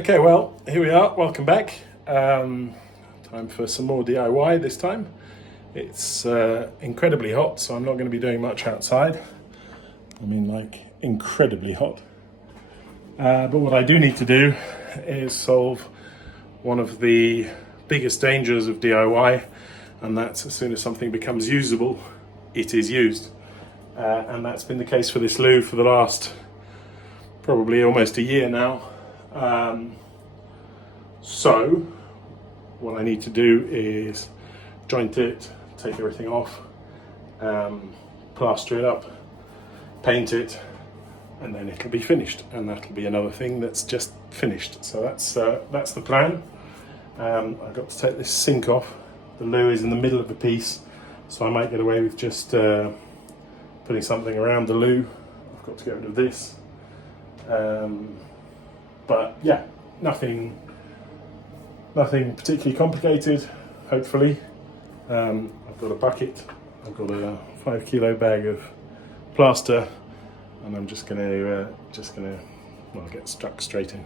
Okay, well, here we are. Welcome back. Time for some more DIY this time. It's incredibly hot, so I'm not going to be doing much outside. I mean, like, incredibly hot. But what I do need to do is solve one of the biggest dangers of DIY, and that's as soon as something becomes usable, it is used. And that's been the case for this loo for the last probably almost a year now. So what I need to do is joint it, take everything off, plaster it up, paint it, and then it'll be finished, and that'll be another thing that's just finished. So that's the plan. I've got to take this sink off. The loo is in the middle of the piece, so I might get away with just putting something around the loo. I've got to get rid of this. But yeah, nothing particularly complicated, hopefully. I've got a bucket, I've got a 5 kilo bag of plaster, and I'm just gonna get stuck straight in.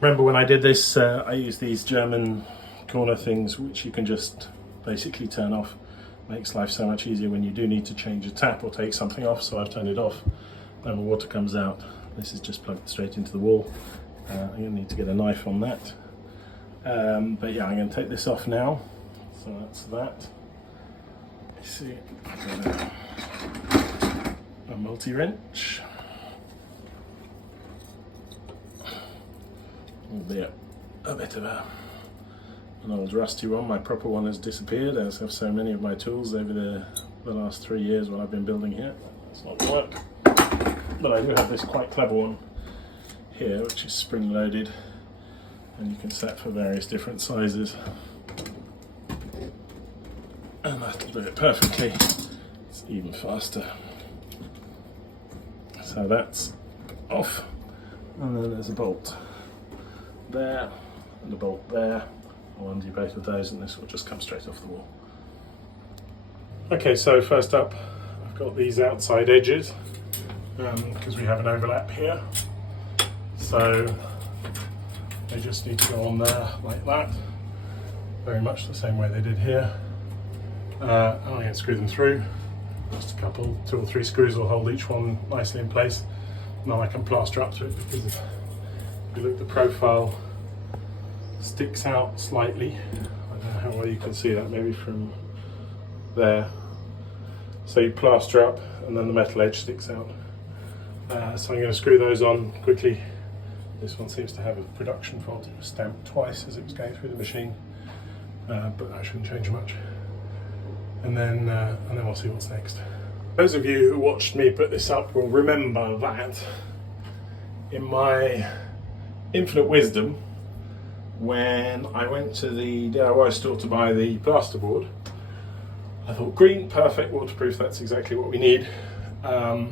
Remember when I did this, I used these German corner things which you can just basically turn off. Makes life so much easier when you do need to change a tap or take something off. So I've turned it off, and the water comes out. This is just plugged straight into the wall. I'm going to need to get a knife on that. But yeah, I'm going to take this off now. So that's that. You see, I've got a multi-wrench. Will be a bit of an old rusty one. My proper one has disappeared, as have so many of my tools over the last 3 years while I've been building here. That's not going to work. But I do have this quite clever one here, which is spring loaded, and you can set for various different sizes, and that'll do it perfectly. It's even faster. So that's off, and then there's a bolt there and a bolt there. I'll undo both of those, and this will just come straight off the wall. Okay, so first up, I've got these outside edges because we have an overlap here. So they just need to go on there like that, very much the same way they did here. And I'm going to screw them through. Just a couple, 2 or 3 screws will hold each one nicely in place. Now I can plaster up to it, because if you look, the profile sticks out slightly. I don't know how well you can see that, maybe from there. So you plaster up, and then the metal edge sticks out. So I'm going to screw those on quickly. This one seems to have a production fault. It was stamped twice as it was going through the machine, but that shouldn't change much. And then we'll see what's next. Those of you who watched me put this up will remember that in my infinite wisdom, when I went to the DIY store to buy the plasterboard, I thought, green, perfect, waterproof, that's exactly what we need. Oh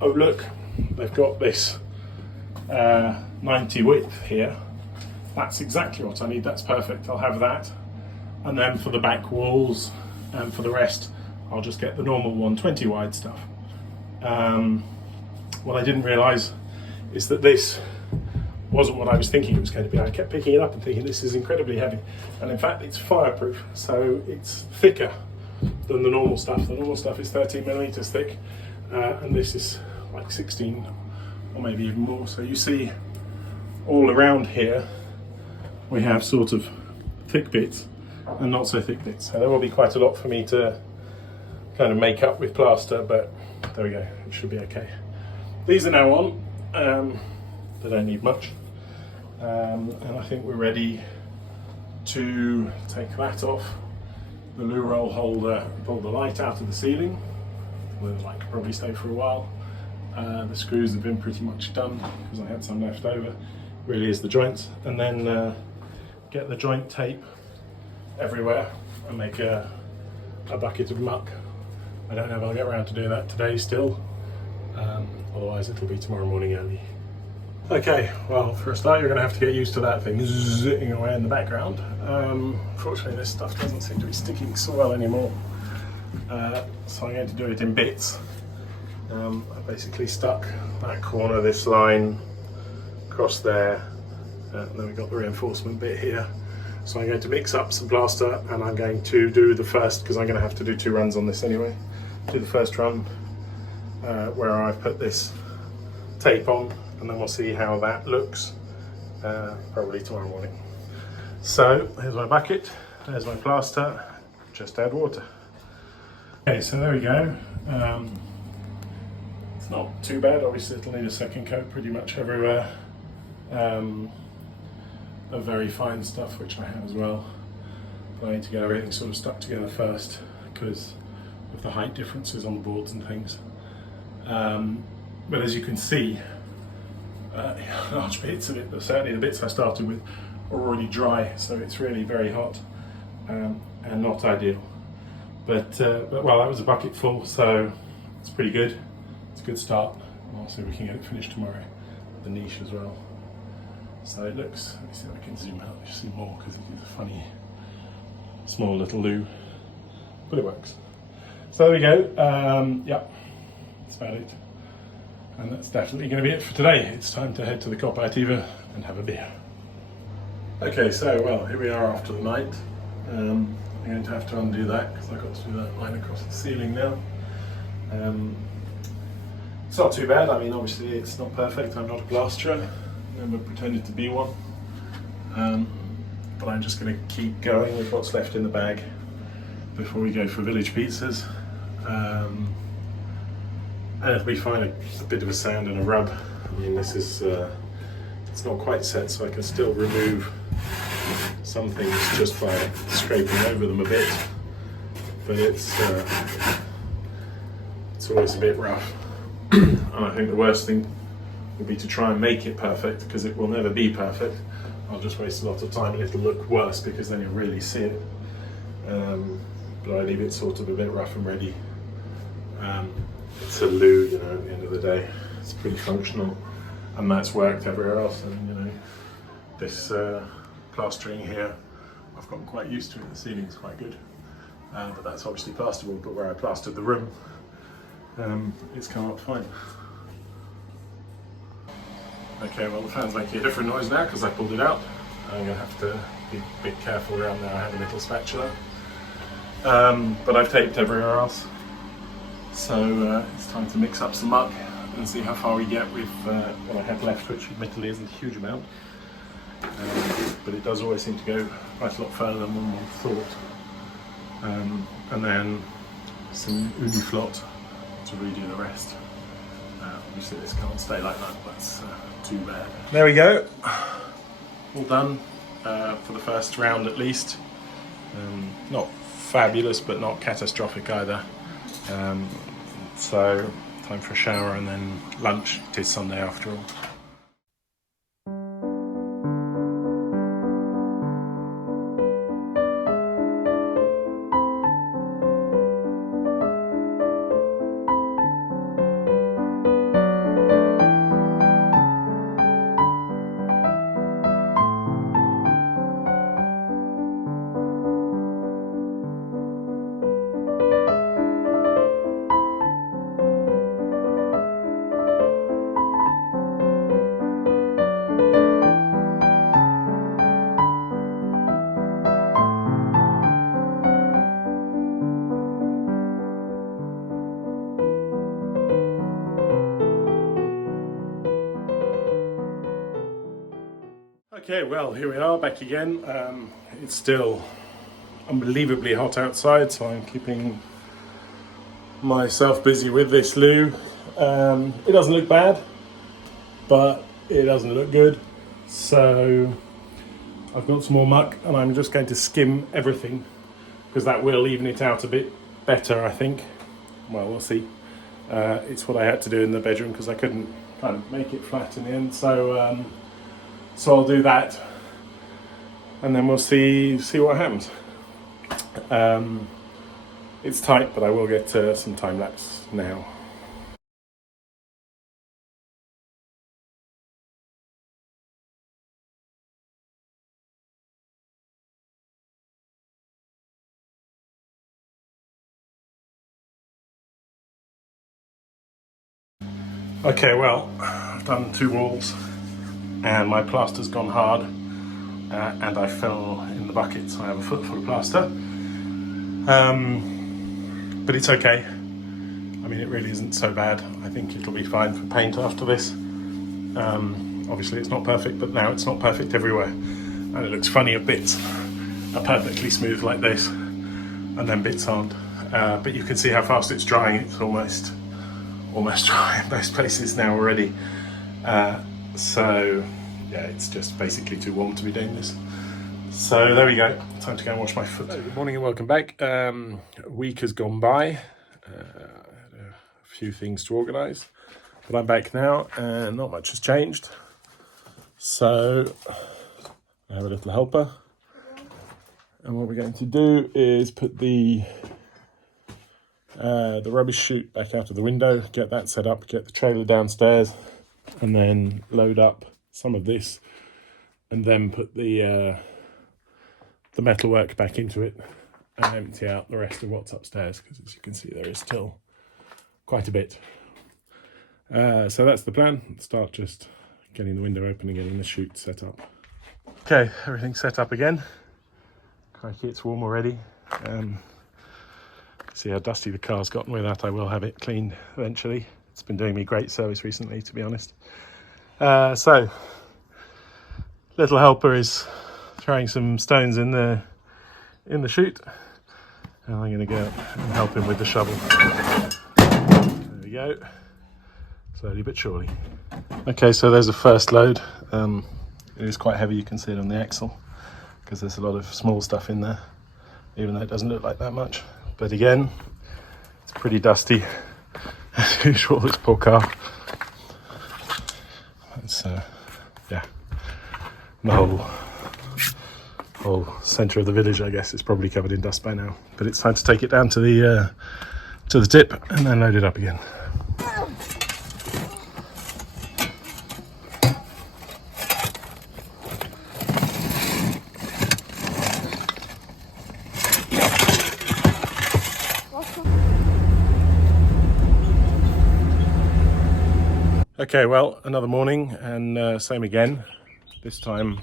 look, they've got this 90 width here. That's exactly what I need, that's perfect, I'll have that. And then for the back walls and for the rest, I'll just get the normal 120 wide stuff. What I didn't realise is that this wasn't what I was thinking it was going to be. I kept picking it up and thinking this is incredibly heavy, and in fact it's fireproof, so it's thicker than the normal stuff. The normal stuff is 13mm thick, and this is like 16 or maybe even more. So you see all around here we have sort of thick bits and not so thick bits. So there will be quite a lot for me to kind of make up with plaster, but there we go, it should be okay. These are now on. They don't need much. And I think we're ready to take that off. The loo roll holder, pull the light out of the ceiling. The light could probably stay for a while. The screws have been pretty much done because I had some left over. Really is the joints. And then get the joint tape everywhere and make a bucket of muck. I don't know if I'll get around to doing that today still. Otherwise it'll be tomorrow morning early. Okay, well, for a start you're going to have to get used to that thing zipping away in the background. Fortunately this stuff doesn't seem to be sticking so well anymore, so I'm going to do it in bits. I basically stuck that corner of this line across there, and then we've got the reinforcement bit here. So I'm going to mix up some plaster, and I'm going to do the first, because I'm going to have to do 2 runs on this anyway. Do the first run where I've put this tape on, and then we'll see how that looks probably tomorrow morning. So here's my bucket, there's my plaster, just add water. Okay, so there we go. It's not too bad, obviously it'll need a second coat pretty much everywhere. The very fine stuff, which I have as well. But I need to get everything sort of stuck together first because of the height differences on the boards and things. But as you can see, large bits of it, but certainly the bits I started with, are already dry, so it's really very hot and not ideal. But well, that was a bucket full, so it's pretty good. It's a good start. I'll see if we can get it finished tomorrow. The niche as well. So it looks, let me see if I can zoom out, you see more, because it is a funny, small little loo, but it works. So there we go, yeah, that's about it. And that's definitely going to be it for today. It's time to head to the cooperativa and have a beer. Okay, so well, here we are after the night. I'm going to have to undo that, because I've got to do that line across the ceiling now. It's not too bad, I mean obviously it's not perfect, I'm not a plasterer. Never pretended to be one, but I'm just going to keep going with what's left in the bag before we go for village pizzas, and it'll be fine. A bit of a sand and a rub. I mean, this is it's not quite set, so I can still remove some things just by scraping over them a bit, but it's always a bit rough. And I think the worst thing would be to try and make it perfect, because it will never be perfect. I'll just waste a lot of time and it'll look worse, because then you'll really see it. But I leave it sort of a bit rough and ready. It's a loo, you know, at the end of the day. It's pretty functional, and that's worked everywhere else. And you know, this plastering here, I've gotten quite used to it. The ceiling's quite good, but that's obviously plasterboard. But where I plastered the room, it's come out fine. Okay, well the fan's making a different noise now because I pulled it out. I'm going to have to be a bit careful around there. I have a little spatula. But I've taped everywhere else. So it's time to mix up some muck and see how far we get with what I have left, which admittedly isn't a huge amount. But it does always seem to go quite a lot further than one thought. And then some Uniflot to redo the rest. Obviously this can't stay like that, that's too bad. There we go, all done for the first round at least. Not fabulous, but not catastrophic either. So time for a shower and then lunch. It is Sunday after all. Okay, well here we are back again. It's still unbelievably hot outside, so I'm keeping myself busy with this loo. It doesn't look bad, but it doesn't look good. So I've got some more muck and I'm just going to skim everything, because that will even it out a bit better, I think. Well, we'll see. It's what I had to do in the bedroom because I couldn't kind of make it flat in the end. So I'll do that, and then we'll see what happens. It's tight, but I will get some time lapse now. Okay, well, I've done 2 walls, and my plaster's gone hard, and I fell in the bucket, so I have a foot full of plaster. But it's okay. I mean, it really isn't so bad. I think it'll be fine for paint after this. Obviously it's not perfect, but now it's not perfect everywhere. And it looks funny if bits are perfectly smooth like this, and then bits aren't. But you can see how fast it's drying. It's almost dry in most places now already. So yeah, it's just basically too warm to be doing this. So there we go, time to go and wash my foot. Good morning and welcome back. A week has gone by. A few things to organise, but I'm back now and not much has changed. So I have a little helper, and what we're going to do is put the rubbish chute back out of the window, get that set up, get the trailer downstairs, and then load up some of this, and then put the metalwork back into it and empty out the rest of what's upstairs, because as you can see there is still quite a bit. So that's the plan. Start just getting the window open and getting the chute set up. Okay, everything's set up again. Crikey, it's warm already. See how dusty the car's gotten with that. I will have it cleaned eventually. It's been doing me great service recently, to be honest. So little helper is throwing some stones in the chute, and I'm going to go and help him with the shovel. There we go, slowly but surely. Okay, so there's the first load. It is quite heavy, you can see it on the axle, because there's a lot of small stuff in there, even though it doesn't look like that much. But again, it's pretty dusty, as usual, this poor car. It's, yeah, the whole centre of the village, I guess, is probably covered in dust by now. But it's time to take it down to the tip and then load it up again. Okay, well, another morning, and same again. This time,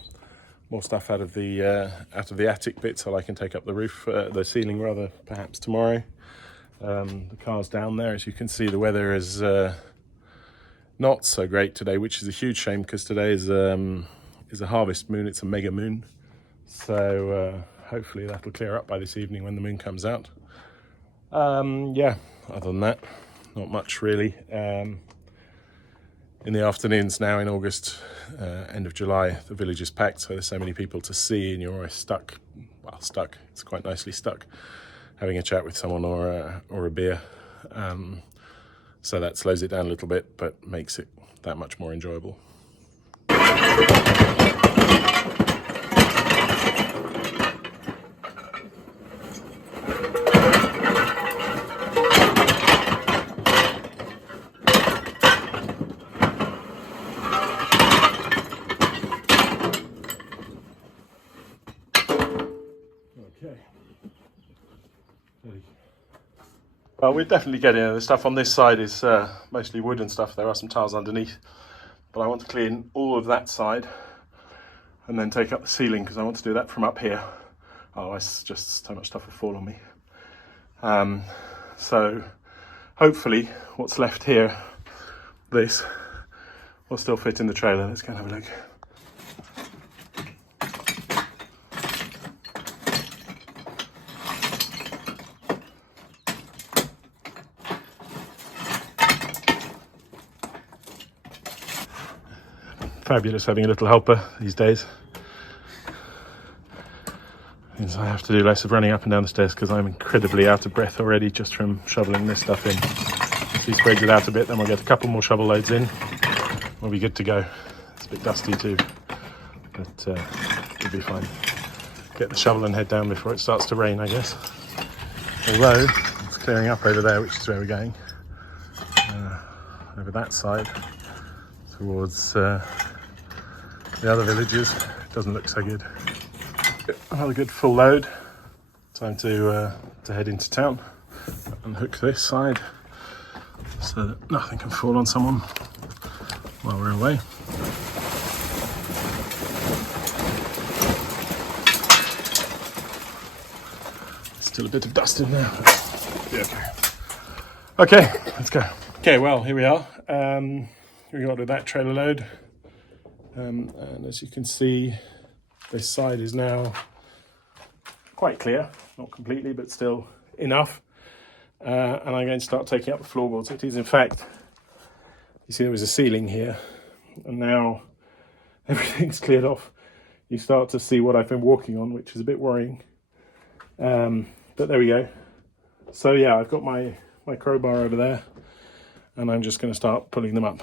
more stuff out of the attic bit, so I can take up the roof, the ceiling rather, perhaps tomorrow. The car's down there. As you can see, the weather is not so great today, which is a huge shame, because today is a harvest moon. It's a mega moon, so hopefully that'll clear up by this evening when the moon comes out. Yeah, other than that, not much really. In the afternoons now in August, end of July, the village is packed, so there's so many people to see, and you're always stuck. Well, stuck. It's quite nicely stuck, having a chat with someone or a beer. So that slows it down a little bit, but makes it that much more enjoyable. Well, we're definitely getting there. The stuff on this side is mostly wood and stuff. There are some tiles underneath, but I want to clean all of that side and then take up the ceiling, because I want to do that from up here. Otherwise, just so much stuff will fall on me. So hopefully what's left here, this, will still fit in the trailer. Let's go and have a look. Fabulous having a little helper these days. Means I have to do less of running up and down the stairs, because I'm incredibly out of breath already just from shoveling this stuff in. If he spreads it out a bit, then we'll get a couple more shovel loads in. We'll be good to go. It's a bit dusty too, but it'll be fine. Get the shovel and head down before it starts to rain, I guess. Although it's clearing up over there, which is where we're going. Over that side towards the other villages, it doesn't look so good. Another good full load. Time to head into town. Unhook this side so that nothing can fall on someone while we're away. Still a bit of dust in there. Okay. Okay, let's go. Okay, well, here we are. We got to that trailer load. And as you can see, this side is now quite clear. Not completely, but still enough. And I'm going to start taking up the floorboards. It is, in fact, you see there was a ceiling here. And now everything's cleared off. You start to see what I've been walking on, which is a bit worrying. But there we go. So yeah, I've got my crowbar over there, and I'm just going to start pulling them up.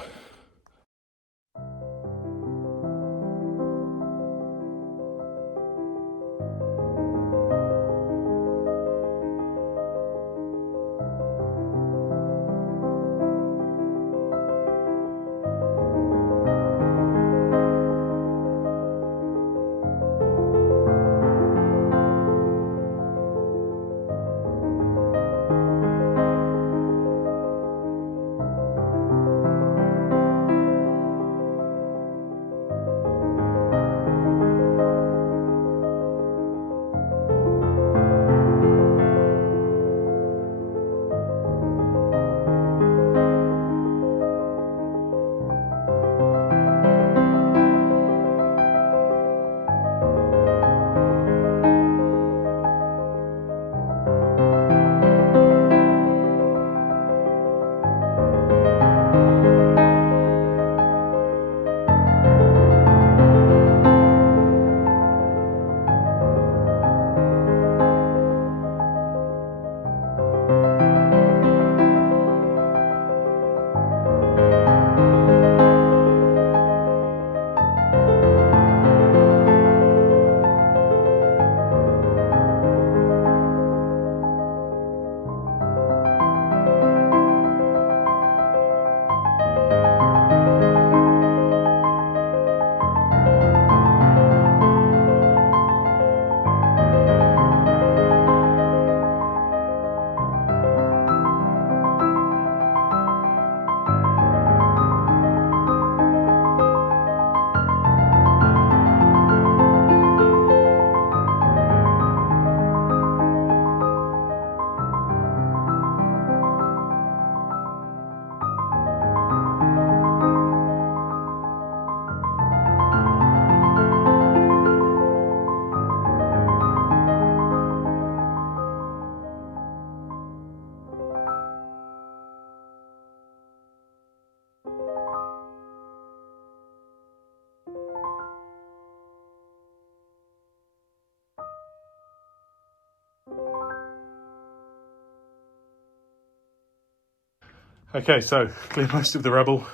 Okay, so clear most of the rubble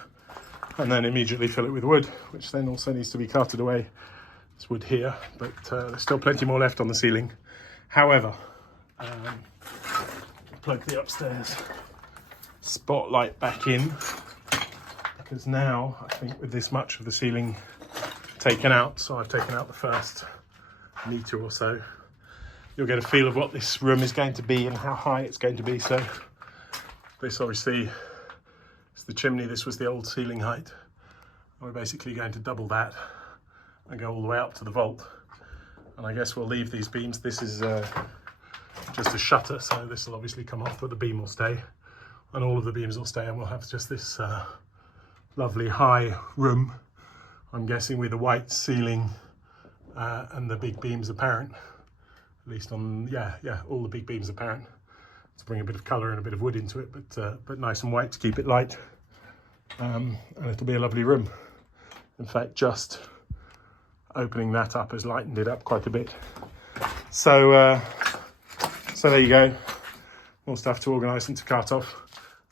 and then immediately fill it with wood, which then also needs to be carted away. There's wood here, but there's still plenty more left on the ceiling. However, plug the upstairs spotlight back in, because now I think with this much of the ceiling taken out, so I've taken out the first metre or so, you'll get a feel of what this room is going to be and how high it's going to be. So this obviously is the chimney. This was the old ceiling height. We're basically going to double that and go all the way up to the vault. And I guess we'll leave these beams. This is just a shutter, so this will obviously come off, but the beam will stay. And all of the beams will stay, and we'll have just this lovely high room, I'm guessing, with a white ceiling and the big beams apparent. At least on, yeah, all the big beams apparent. To bring a bit of colour and a bit of wood into it, but nice and white to keep it light. And it'll be a lovely room. In fact, just opening that up has lightened it up quite a bit. So there you go. More stuff to organise and to cart off.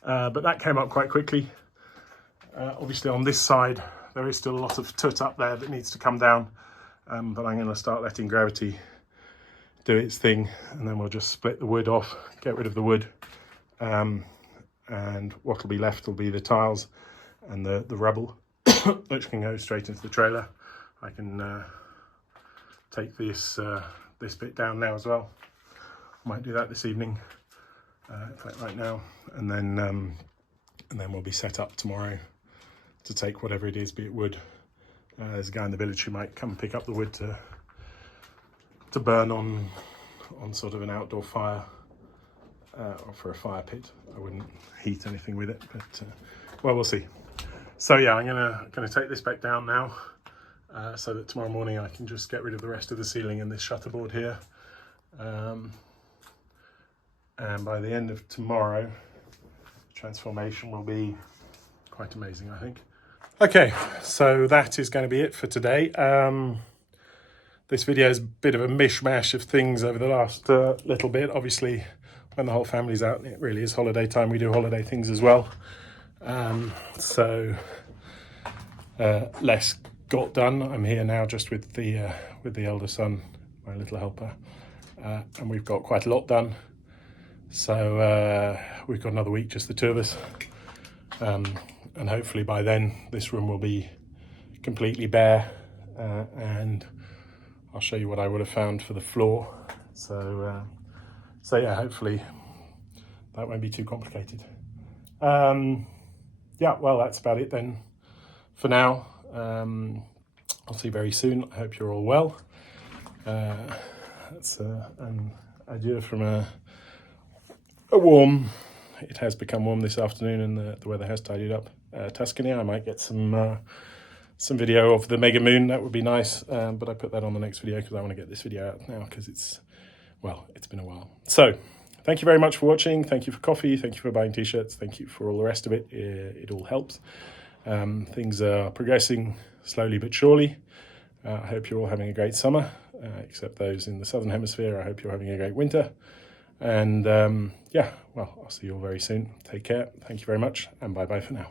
But that came up quite quickly. Obviously on this side, there is still a lot of toot up there that needs to come down. But I'm going to start letting gravity do its thing, and then we'll just split the wood off, get rid of the wood, and what will be left will be the tiles and the rubble, which can go straight into the trailer. I can take this bit down now as well. Might do that this evening, in fact right now, and then we'll be set up tomorrow to take whatever it is, be it wood. There's a guy in the village who might come pick up the wood to burn on on sort of an outdoor fire or for a fire pit. I wouldn't heat anything with it, but well, we'll see. So yeah, I'm gonna take this back down now, so that tomorrow morning I can just get rid of the rest of the ceiling and this shutterboard here. And by the end of tomorrow, transformation will be quite amazing, I think. Okay, so that is going to be it for today. This video is a bit of a mishmash of things over the last little bit. Obviously, when the whole family's out, it really is holiday time. We do holiday things as well. So less got done. I'm here now just with the elder son, my little helper, and we've got quite a lot done. So we've got another week, just the two of us, and hopefully by then this room will be completely bare, and I'll show you what I would have found for the floor. So yeah, hopefully that won't be too complicated. Yeah, well, that's about it then for now. I'll see you very soon. I hope you're all well. That's an adieu from a warm, it has become warm this afternoon, and the weather has tidied up. Tuscany, I might get some video of the mega moon. That would be nice, but I put that on the next video because I want to get this video out now because it's been a while. So thank you very much for watching. Thank you for coffee. Thank you for buying t-shirts. Thank you for all the rest of it. It all helps. Things are progressing slowly but surely. I hope you're all having a great summer, except those in the Southern Hemisphere. I hope you're having a great winter. And yeah, well, I'll see you all very soon. Take care. Thank you very much, and bye-bye for now.